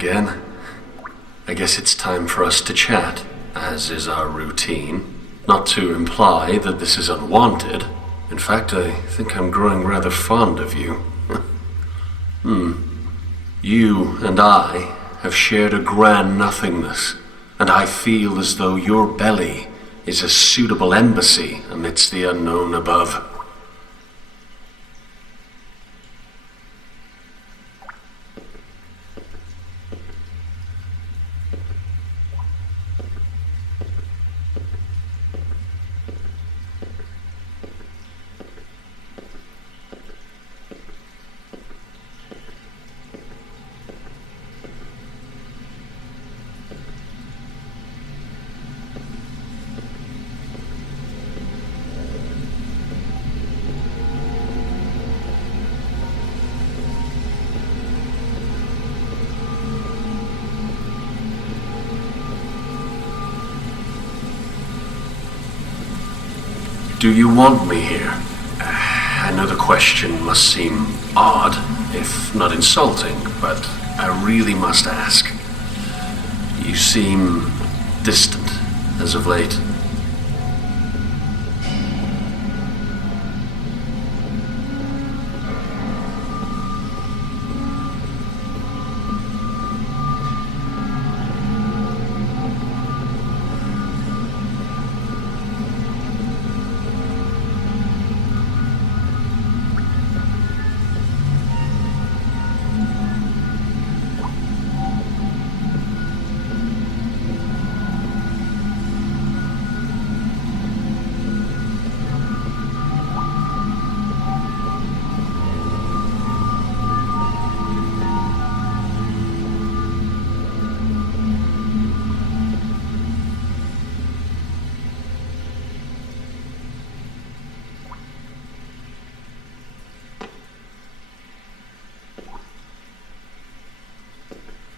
again. I guess it's time for us to chat, as is our routine. Not to imply that this is unwanted. In fact, I think I'm growing rather fond of you. You and I have shared a grand nothingness, and I feel as though your belly is a suitable embassy amidst the unknown above. Do you want me here? I know the question must seem odd, if not insulting, but I really must ask. You seem distant as of late.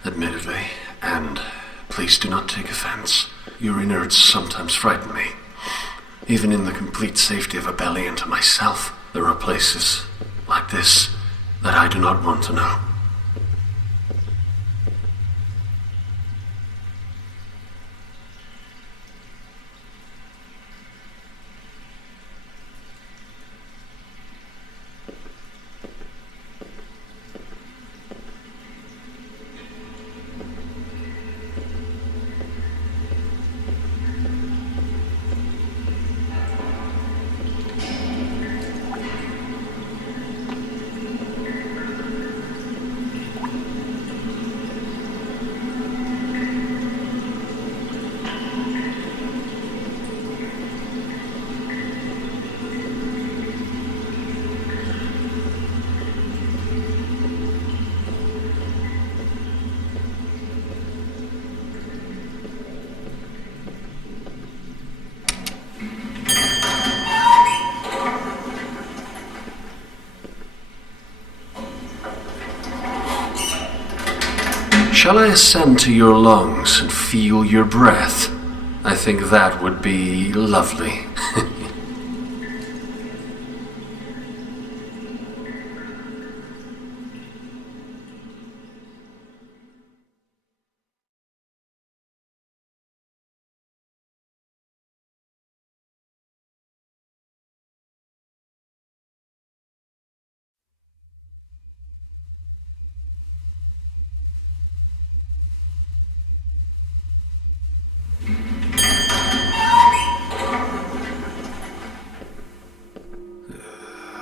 Admittedly, and please do not take offense, your innards sometimes frighten me. Even in the complete safety of a belly and to myself, there are places like this that I do not want to know. Shall I ascend to your lungs and feel your breath? I think that would be lovely.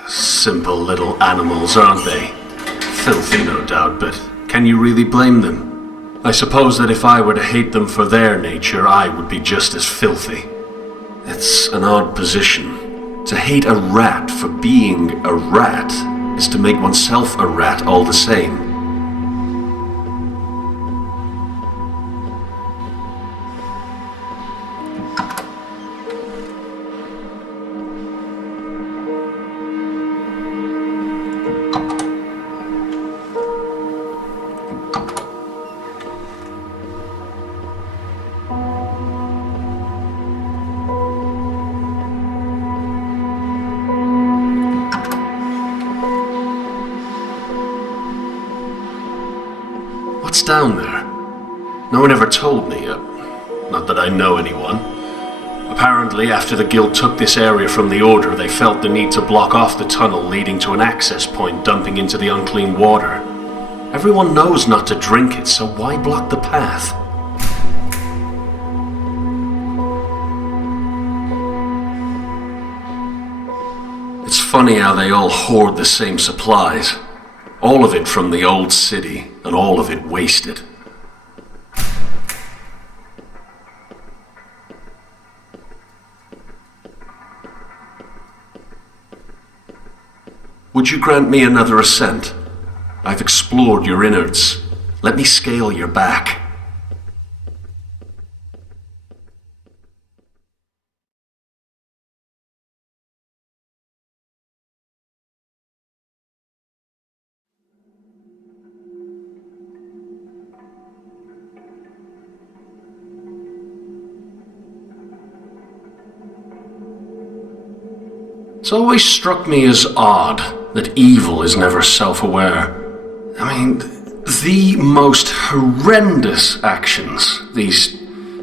Simple little animals, aren't they? Filthy, no doubt, but can you really blame them? I suppose that if I were to hate them for their nature, I would be just as filthy. It's an odd position. To hate a rat for being a rat is to make oneself a rat all the same. down there? No one ever told me. Not that I know anyone. Apparently, after the Guild took this area from the Order, they felt the need to block off the tunnel leading to an access point dumping into the unclean water. Everyone knows not to drink it, so why block the path? It's funny how they all hoard the same supplies. All of it from the old city, and all of it wasted. Would you grant me another ascent? I've explored your innards. Let me scale your back. It's always struck me as odd that evil is never self-aware. I mean, the most horrendous actions, these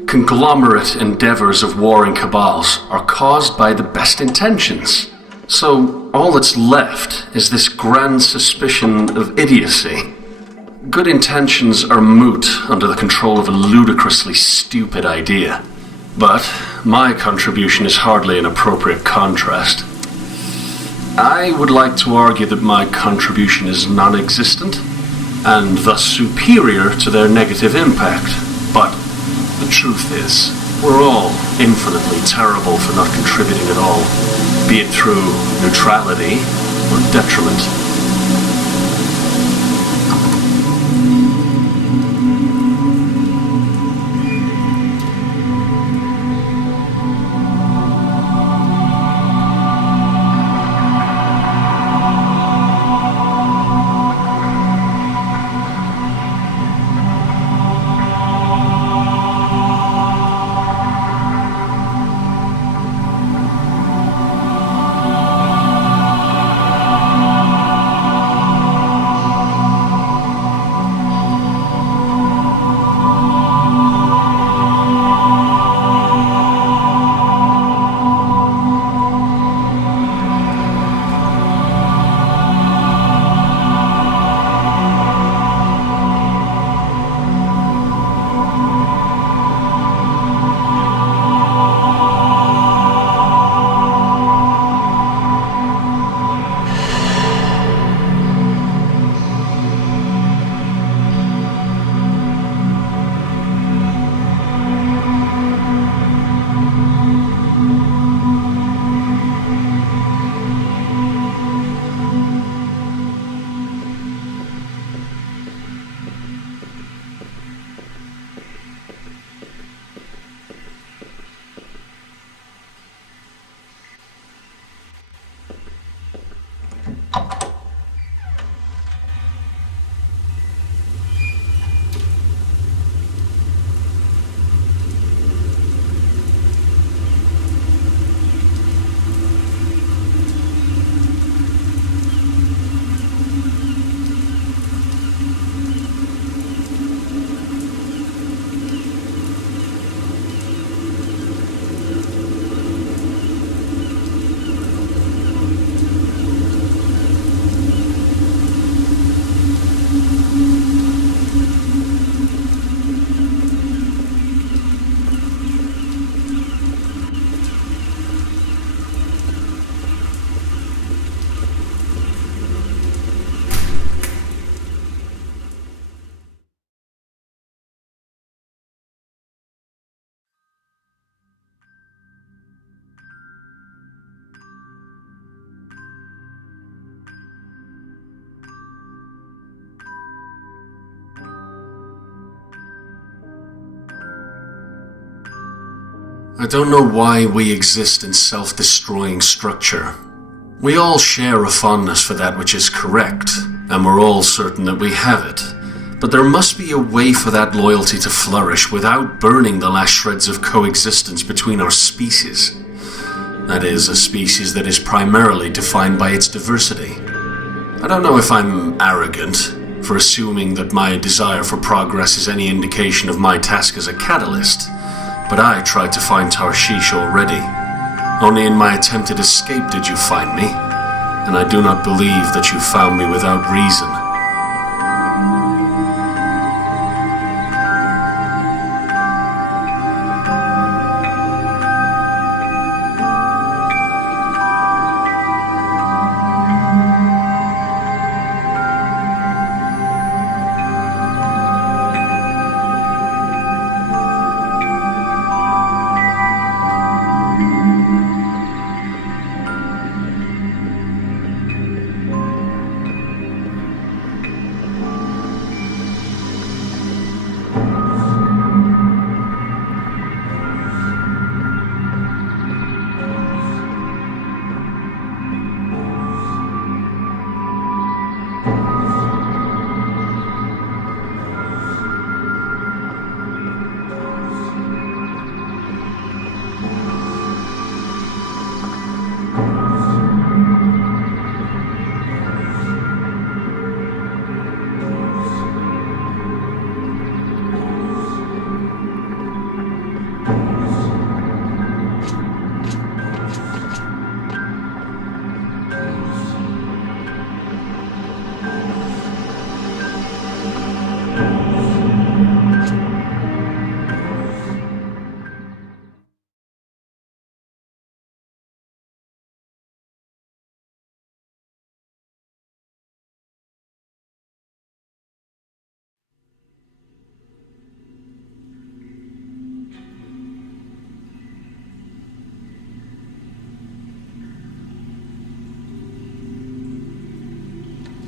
conglomerate endeavors of warring cabals, are caused by the best intentions. So all that's left is this grand suspicion of idiocy. Good intentions are moot under the control of a ludicrously stupid idea. But my contribution is hardly an appropriate contrast. I would like to argue that my contribution is non-existent, and thus superior to their negative impact. But the truth is, we're all infinitely terrible for not contributing at all, be it through neutrality or detriment. I don't know why we exist in self-destroying structure. We all share a fondness for that which is correct, and we're all certain that we have it. But there must be a way for that loyalty to flourish without burning the last shreds of coexistence between our species. That is, a species that is primarily defined by its diversity. I don't know if I'm arrogant, for assuming that my desire for progress is any indication of my task as a catalyst, but I tried to find Tarshish already. Only in my attempted escape did you find me, and I do not believe that you found me without reason.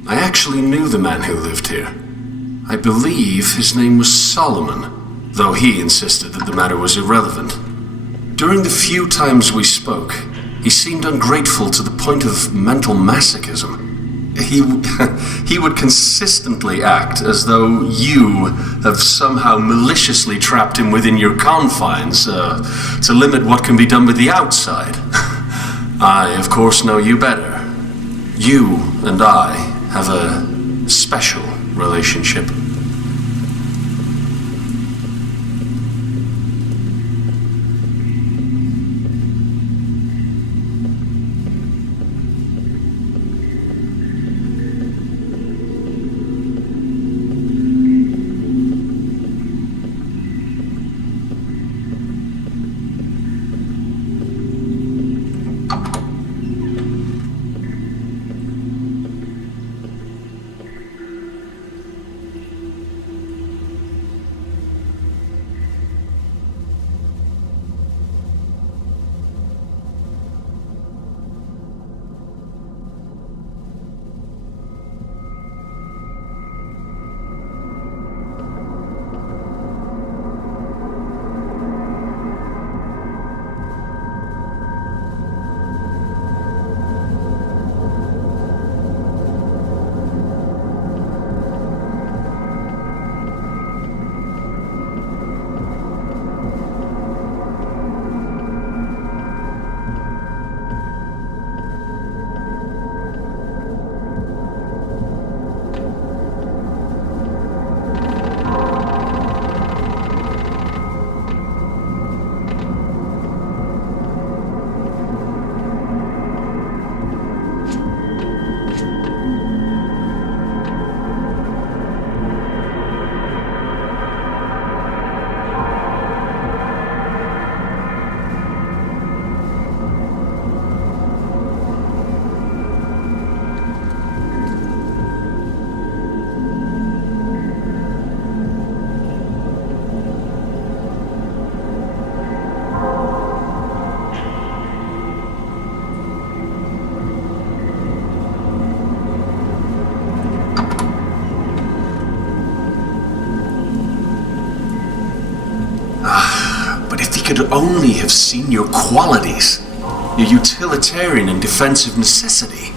I actually knew the man who lived here. I believe his name was Solomon, though he insisted that the matter was irrelevant. During the few times we spoke, he seemed ungrateful to the point of mental masochism. He would consistently act as though you have somehow maliciously trapped him within your confines to limit what can be done with the outside. I, of course, know you better. You and I have a special relationship. Could only have seen your qualities, your utilitarian and defensive necessity.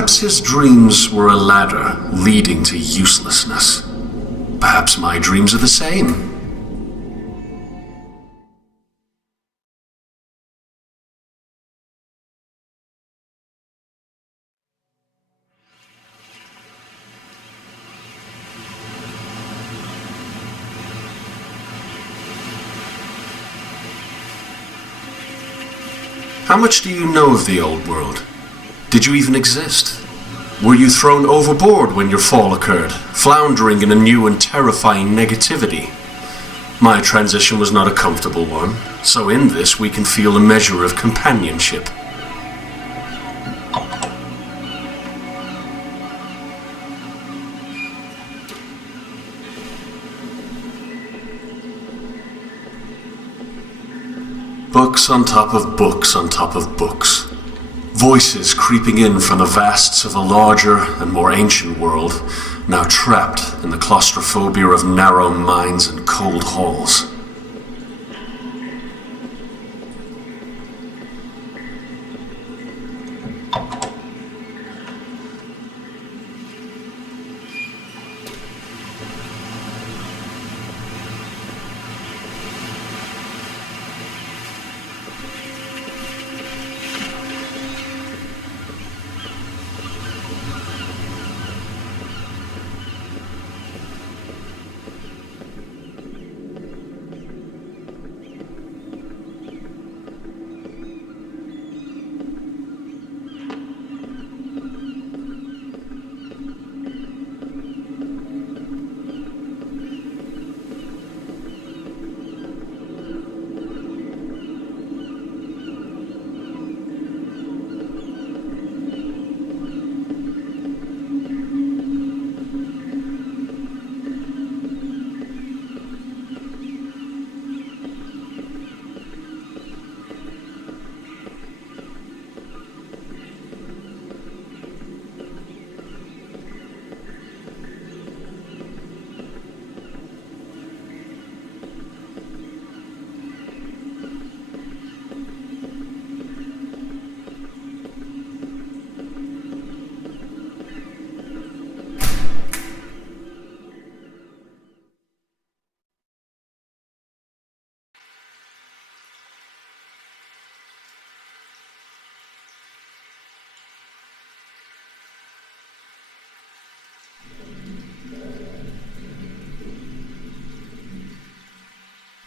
Perhaps his dreams were a ladder leading to uselessness. Perhaps my dreams are the same. How much do you know of the old world? Did you even exist? Were you thrown overboard when your fall occurred, floundering in a new and terrifying negativity? My transition was not a comfortable one, so in this we can feel a measure of companionship. Books on top of books on top of books. Voices creeping in from the vasts of a larger and more ancient world, now trapped in the claustrophobia of narrow minds and cold halls.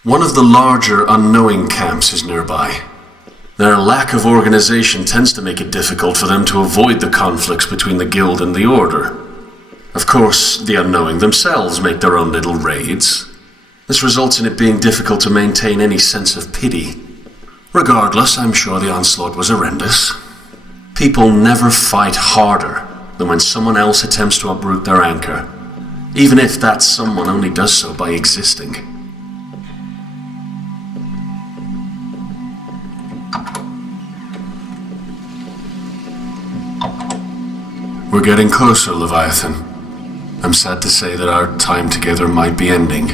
One of the larger unknowing camps is nearby. Their lack of organization tends to make it difficult for them to avoid the conflicts between the guild and the order. Of course, the unknowing themselves make their own little raids. This results in it being difficult to maintain any sense of pity. Regardless, I'm sure the onslaught was horrendous. People never fight harder than when someone else attempts to uproot their anchor, even if that someone only does so by existing. We're getting closer, Leviathan. I'm sad to say that our time together might be ending.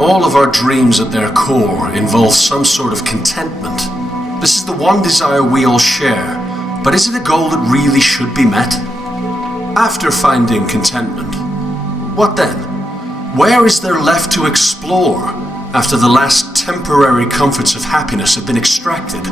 All of our dreams at their core involve some sort of contentment. This is the one desire we all share, but is it a goal that really should be met? After finding contentment, what then? Where is there left to explore after the last temporary comforts of happiness have been extracted?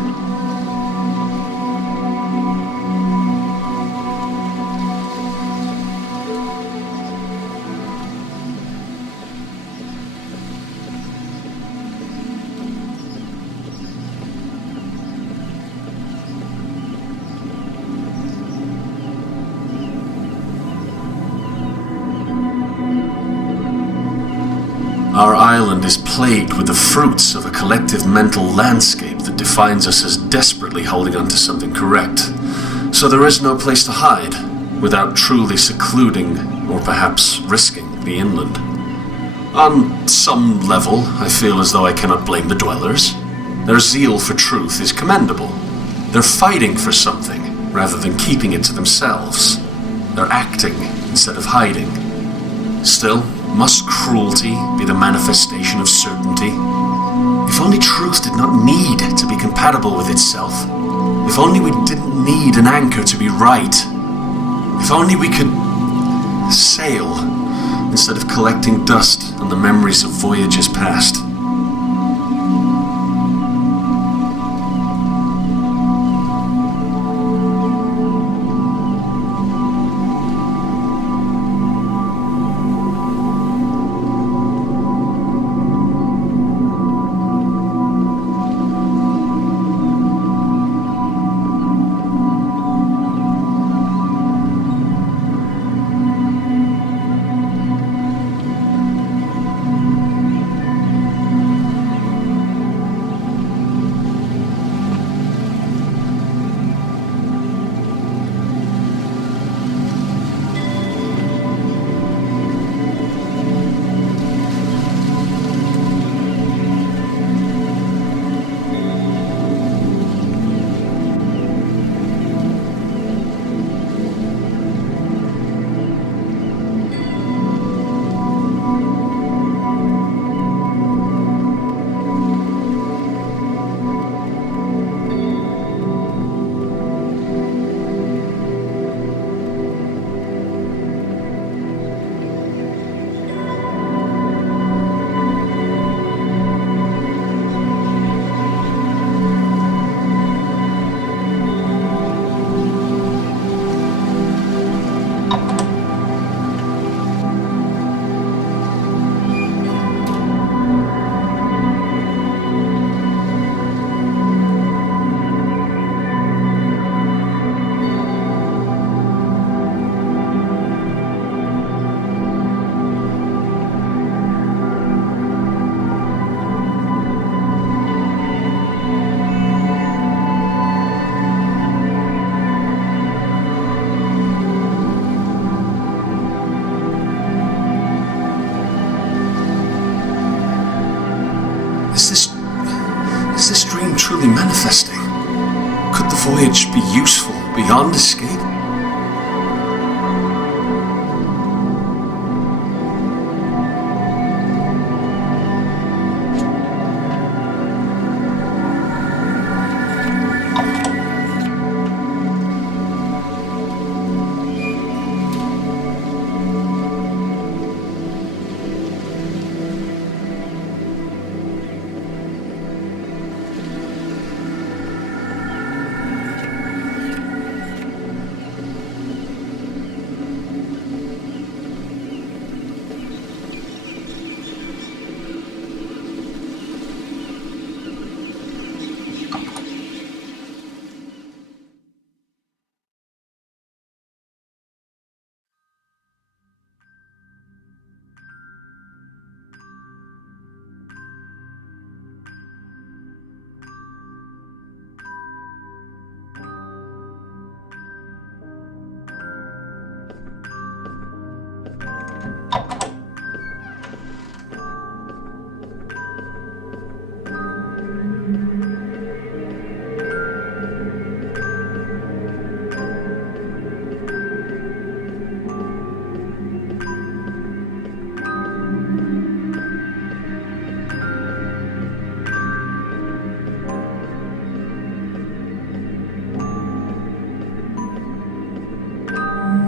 Our island is plagued with the fruits of a collective mental landscape that defines us as desperately holding on to something correct. So there is no place to hide, without truly secluding, or perhaps risking, the inland. On some level, I feel as though I cannot blame the dwellers. Their zeal for truth is commendable. They're fighting for something, rather than keeping it to themselves. They're acting instead of hiding. Still, must cruelty be the manifestation of certainty? If only truth did not need to be compatible with itself. If only we didn't need an anchor to be right. If only we could sail instead of collecting dust on the memories of voyages past. Is this dream truly manifesting? Could the voyage be useful beyond escape?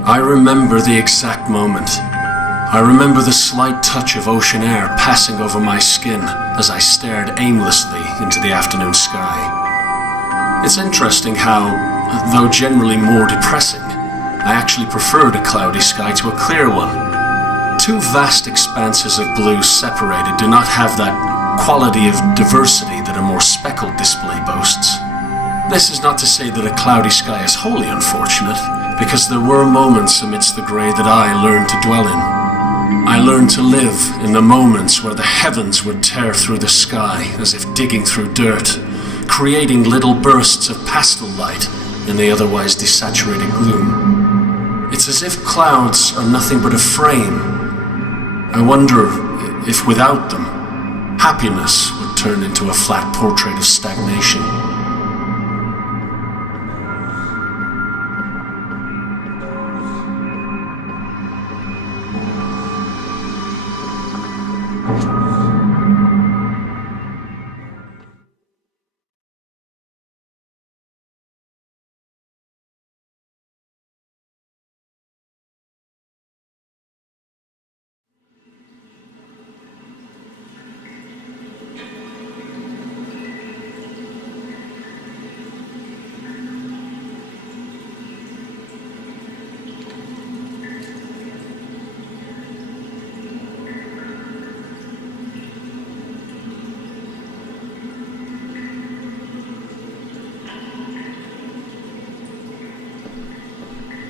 I remember the exact moment. I remember the slight touch of ocean air passing over my skin as I stared aimlessly into the afternoon sky. It's interesting how, though generally more depressing, I actually preferred a cloudy sky to a clear one. Two vast expanses of blue separated do not have that quality of diversity that a more speckled display boasts. This is not to say that a cloudy sky is wholly unfortunate, because there were moments amidst the grey that I learned to dwell in. I learned to live in the moments where the heavens would tear through the sky as if digging through dirt, creating little bursts of pastel light in the otherwise desaturated gloom. It's as if clouds are nothing but a frame. I wonder if without them, happiness would turn into a flat portrait of stagnation.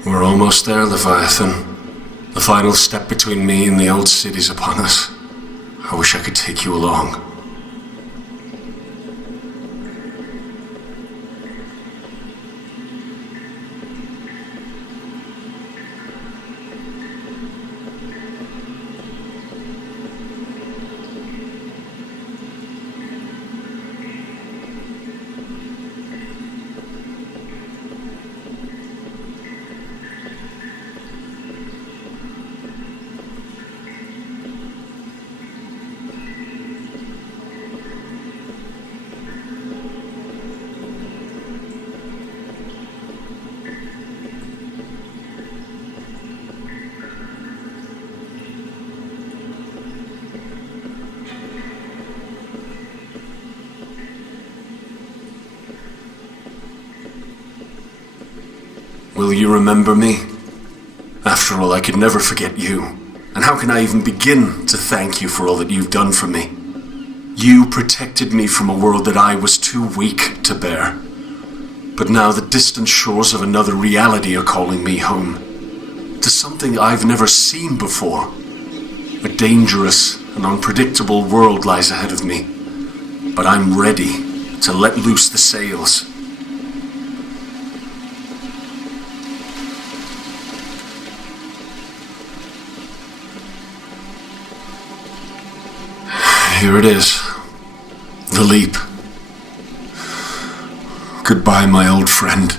We're almost there, Leviathan. The final step between me and the old city's upon us. I wish I could take you along. Will you remember me? After all, I could never forget you. And how can I even begin to thank you for all that you've done for me? You protected me from a world that I was too weak to bear. But now the distant shores of another reality are calling me home. To something I've never seen before. A dangerous and unpredictable world lies ahead of me. But I'm ready to let loose the sails. Here it is. The leap. Goodbye, my old friend.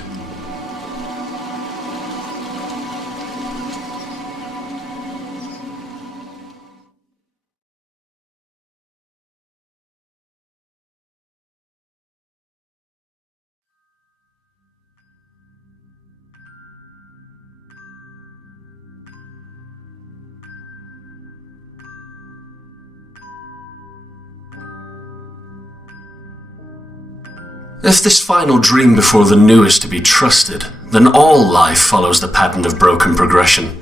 If this final dream before the new is to be trusted, then all life follows the pattern of broken progression.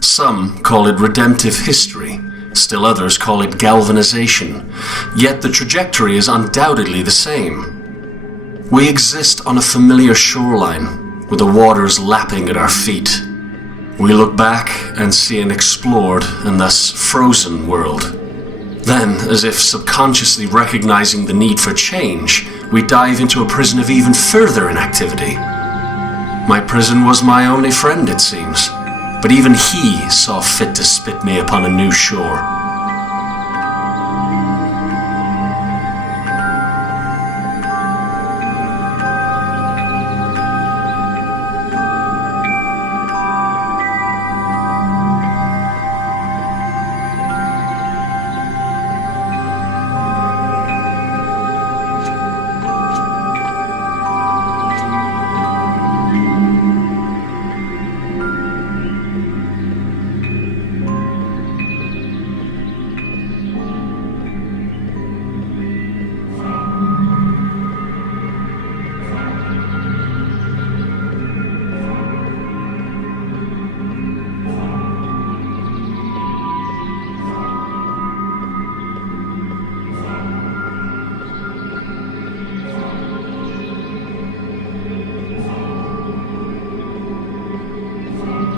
Some call it redemptive history, still others call it galvanization, yet the trajectory is undoubtedly the same. We exist on a familiar shoreline, with the waters lapping at our feet. We look back and see an explored and thus frozen world. Then, as if subconsciously recognizing the need for change, we dive into a prison of even further inactivity. My prison was my only friend, it seems, but even he saw fit to spit me upon a new shore.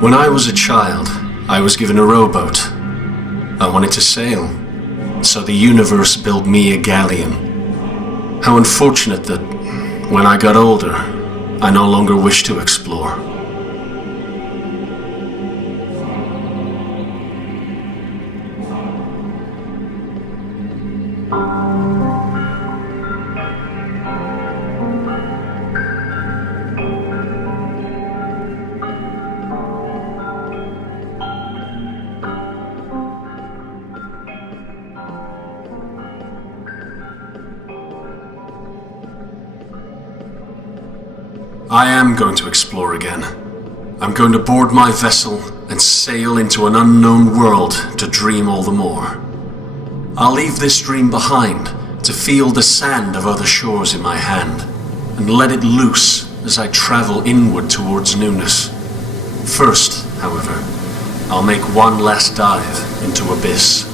When I was a child, I was given a rowboat, I wanted to sail, so the universe built me a galleon. How unfortunate that, when I got older, I no longer wished to explore. I am going to explore again. I'm going to board my vessel and sail into an unknown world to dream all the more. I'll leave this dream behind to feel the sand of other shores in my hand and let it loose as I travel inward towards newness. First, however, I'll make one last dive into abyss.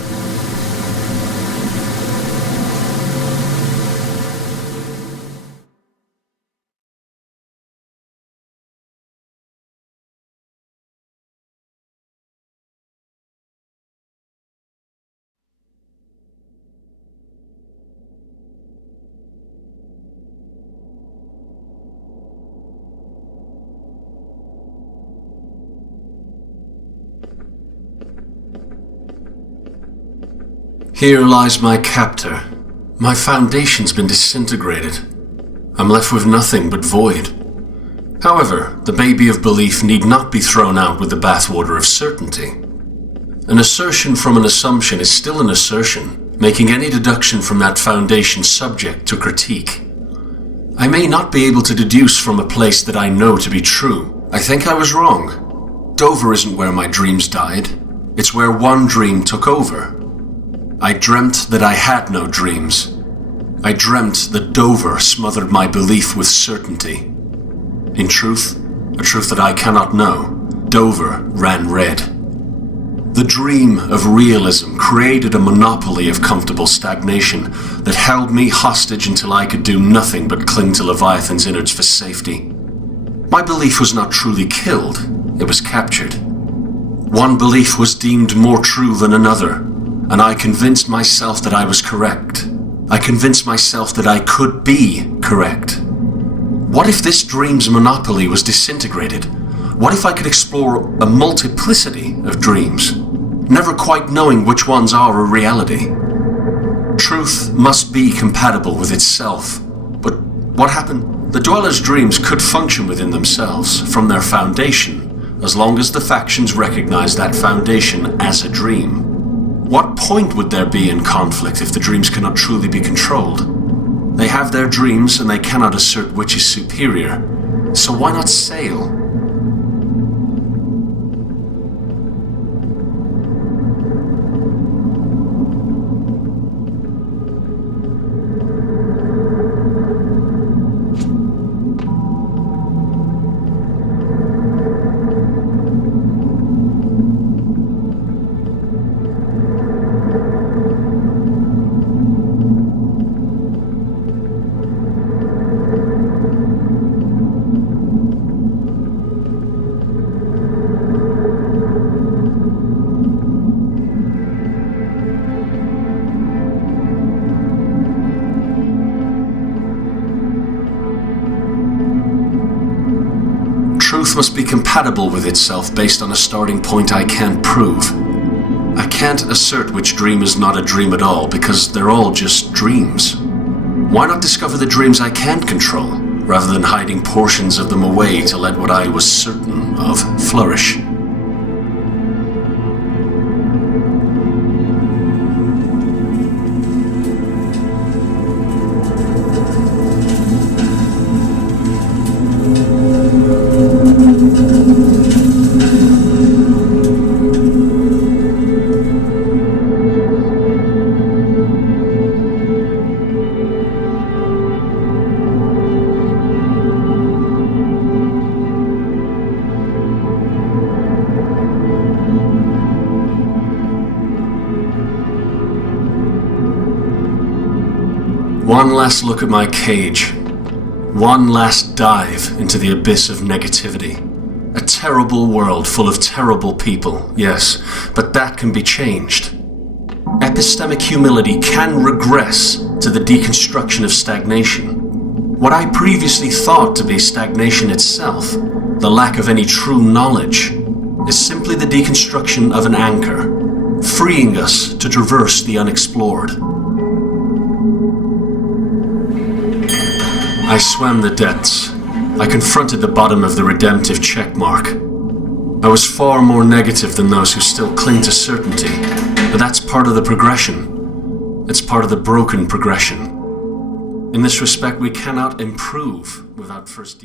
Here lies my captor. My foundation's been disintegrated. I'm left with nothing but void. However, the baby of belief need not be thrown out with the bathwater of certainty. An assertion from an assumption is still an assertion, making any deduction from that foundation subject to critique. I may not be able to deduce from a place that I know to be true. I think I was wrong. Dover isn't where my dreams died. It's where one dream took over. I dreamt that I had no dreams. I dreamt that Dover smothered my belief with certainty. In truth, a truth that I cannot know, Dover ran red. The dream of realism created a monopoly of comfortable stagnation that held me hostage until I could do nothing but cling to Leviathan's innards for safety. My belief was not truly killed, it was captured. One belief was deemed more true than another, and I convinced myself that I was correct. I convinced myself that I could be correct. What if this dream's monopoly was disintegrated? What if I could explore a multiplicity of dreams, never quite knowing which ones are a reality? Truth must be compatible with itself. But what happened? The dwellers' dreams could function within themselves, from their foundation, as long as the factions recognize that foundation as a dream. What point would there be in conflict if the dreams cannot truly be controlled? They have their dreams and they cannot assert which is superior. So why not sail? Truth must be compatible with itself based on a starting point I can't prove. I can't assert which dream is not a dream at all because they're all just dreams. Why not discover the dreams I can't control, rather than hiding portions of them away to let what I was certain of flourish? One last look at my cage. One last dive into the abyss of negativity. A terrible world full of terrible people, yes, but that can be changed. Epistemic humility can regress to the deconstruction of stagnation. What I previously thought to be stagnation itself, the lack of any true knowledge, is simply the deconstruction of an anchor, freeing us to traverse the unexplored. I swam the depths. I confronted the bottom of the redemptive checkmark. I was far more negative than those who still cling to certainty, but that's part of the progression. It's part of the broken progression. In this respect, we cannot improve without first